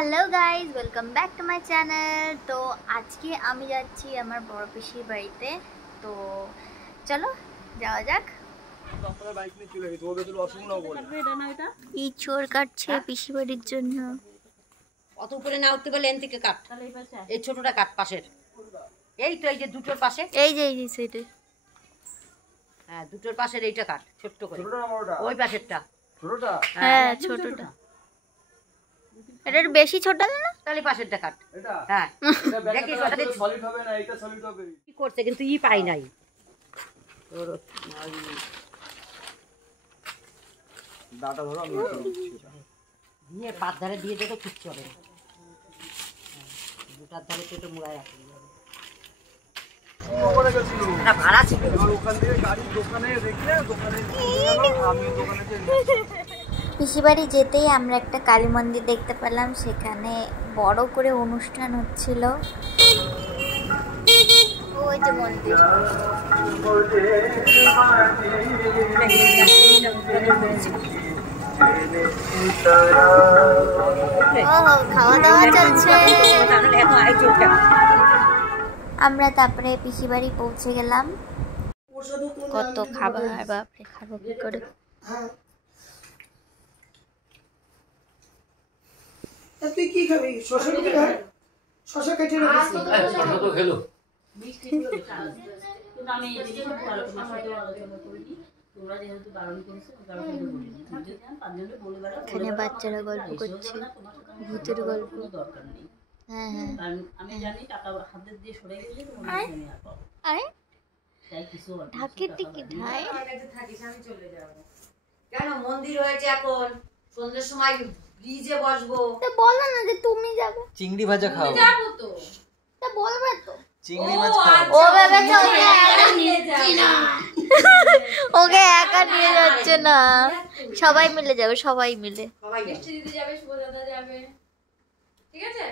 Hello guys, welcome back to my channel. তো আজকে আমি যাচ্ছি আমার বড় পিসির বাড়িতে। তো চলো যাওয়া যাক। ইঁচড় কাটছে পিসি বাড়ির জন্য। অত উপরে না উঠতে পারলে এন থেকে কাট, এই ছোটটা কাট পাশের, এই তো এই যে দুটোর পাশে, এই যে সেটা, হ্যাঁ দুটোর পাশের এইটা কাট ছোট্ট করে, ওই পাশেরটা ছোটটা, হ্যাঁ ছোটটা। এটার বেশি ছোট না, তাহলে পাশেরটা কাট। এটা হ্যাঁ এটা দেখি ব্যাকটা সলিড হবে না, এটা সলিড হবে। কি করছে কিন্তু ই পাই নাই তোর দাটা ধরো, আমি দিয়ে পাত ধারে দিয়ে দে তো কিচ্ছু হবে না। দুটার ধারে পেটে মুড়ায় আসবে ওখানে গেছিল না ভাড়া ছিল, এবার ওখান থেকে গাড়ির দোকানে রেখে দোকানে নিয়ে গেল, আমি দোকানে পিসি বাড়ি যেতেই আমরা একটা কালী মন্দির দেখতে পেলাম। সেখানে বড় করে অনুষ্ঠান হচ্ছিল। ওই যে মন্দির, খাওয়া দাওয়া চলছে। আমরা তারপরে পিসি বাড়ি পৌঁছে গেলাম। কত খাবার, বাপরে খাবো কি করে। তুই কি খাবি? শশা কেটে খা, শশা কেটে রাখিস। শশা তো খেলো। এখানে বাচ্চারা গল্প করছে, ভূতের গল্প। হ্যাঁ হ্যাঁ, আমি জানি টাকা হাতে দিয়ে সরে গেলে আরে ঢাকের টিকিট ভাই, কেন মন্দির হয়েছে এখন সন্ধ্যের সময় ব্রিজে বসবো। তা বলো না যে তুমি যাবে। চিংড়ি ভাজা খাও, যাবো তো, তা বলবে তো। চিংড়ি মাছ খাও। ও ভেবেছে ওকে একা নিয়ে যাচ্ছে না, ওকে একা নিয়ে যাচ্ছে না, সবাই মিলে যাবে, সবাই মিলে। সবাই মিষ্টি দিতে যাবে, শুভদাদা যাবে, ঠিক আছে?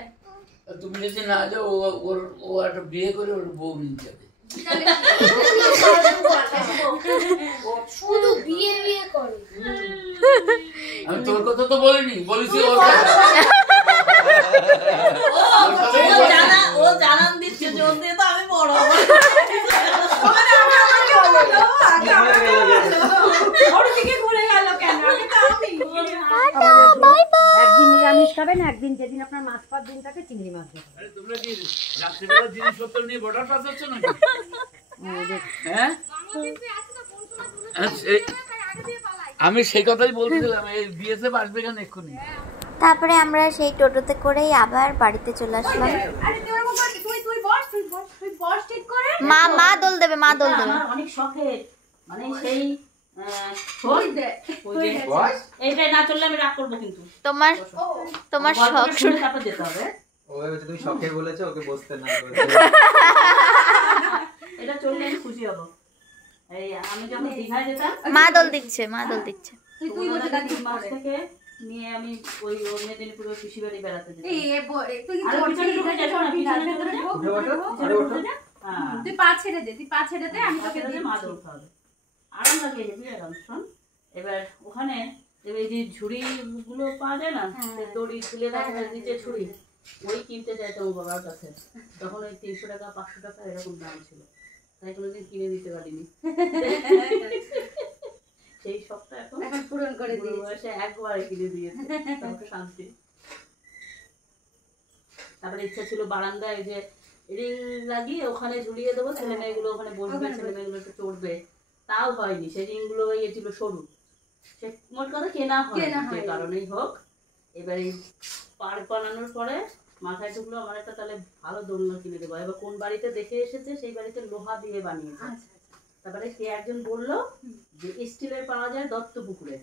তুমি যদি না যাও, ও একটা বিয়ে করে ওর বউ নিয়ে যাবে। শুধু বিয়ে বিয়ে করে। আমি তোর কথা তো বলিনি, বলেছি ওর ও জানান দিচ্ছে যে ওর দিয়ে তো আমি বড় হবো। একদিন নিরামিষ খাবেন, একদিন যেদিন আপনার মাছ পাওয়ার দিন থাকে চিংড়ি মাছ দেবেন। তোমরা কি রাত্রিবেলা জিনিসপত্র নিয়ে বর্ডার পাস হচ্ছ নাকি? হ্যাঁ, আমি সেই কথাই বলছিলাম, এই বিএসএফ আসবে কেন এক্ষুনি। তারপরে আমরা সেই টোটোতে করেই আবার বাড়িতে চলে আসলাম। মা দোল দেবে, মা দোল দেবে। আমার অনেক শখের, মানে সেই এইটাই না চললে আমি রাগ করবো কিন্তু। তোমার শখ শুনে তারপর যেতে হবে। তুমি শখের বলেছো, ওকে বসতে না এটা চললে আমি খুশি হবো। এই আমি যখন দীঘায় যেতাম, মা দোল দিচ্ছে, মা দোল দিচ্ছে। তুই মাস থেকে নিয়ে আমি ওই মেদিনীপুরে পিসি বাড়ি বেড়াতে যেতাম। তুই পা ছেড়ে দে, আমি তোকে মা দোল খাওয়াবে, আরাম লাগে, হেভি আরাম। শোন, এবার ওখানে এই যে ঝুড়ি গুলো পাওয়া যায় না, দড়ি তুলে রাখা নিচে ঝুড়ি, ওই কিনতে চাইতাম ওর বাবার কাছে। তখন ওই 300 টাকা 500 টাকা এরকম দাম ছিল, তাই কোনোদিন কিনে দিতে পারিনি। সেই শখটা এখন পূরণ করে বয়সে একবারে কিনে দিয়েছে, তারপরে শান্তি। তারপরে ইচ্ছা ছিল বারান্দায় যে রিং লাগিয়ে ওখানে ঝুলিয়ে দেবো, ছেলে মেয়েগুলো ওখানে বসবে, ছেলে মেয়েগুলো একটু চড়বে। তাও হয়নি, সেই রিং গুলো ছিল সরু, সে মোট কথা কেনা হয় যে কারণেই হোক। এবার এই পার্ক বানানোর পরে মাথায় ঢুকলো আমার একটা তাহলে ভালো দোলনা কিনে দেবো। এবার কোন বাড়িতে দেখে এসেছে, সেই বাড়িতে লোহা দিয়ে বানিয়েছে। তারপরে কে একজন বললো যে স্টিলের পাওয়া যায় দত্তপুকুরে।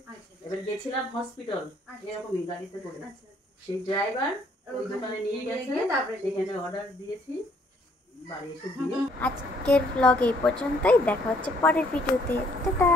এবার গেছিলাম হসপিটাল এরকমই গাড়িতে করে, সেই ড্রাইভার ওই দোকানে নিয়ে গেছে, সেখানে অর্ডার দিয়েছি, বাড়ি এসে দিয়ে। আজকের ব্লগ এই পর্যন্তই, দেখা হচ্ছে পরের ভিডিওতে। টাটা।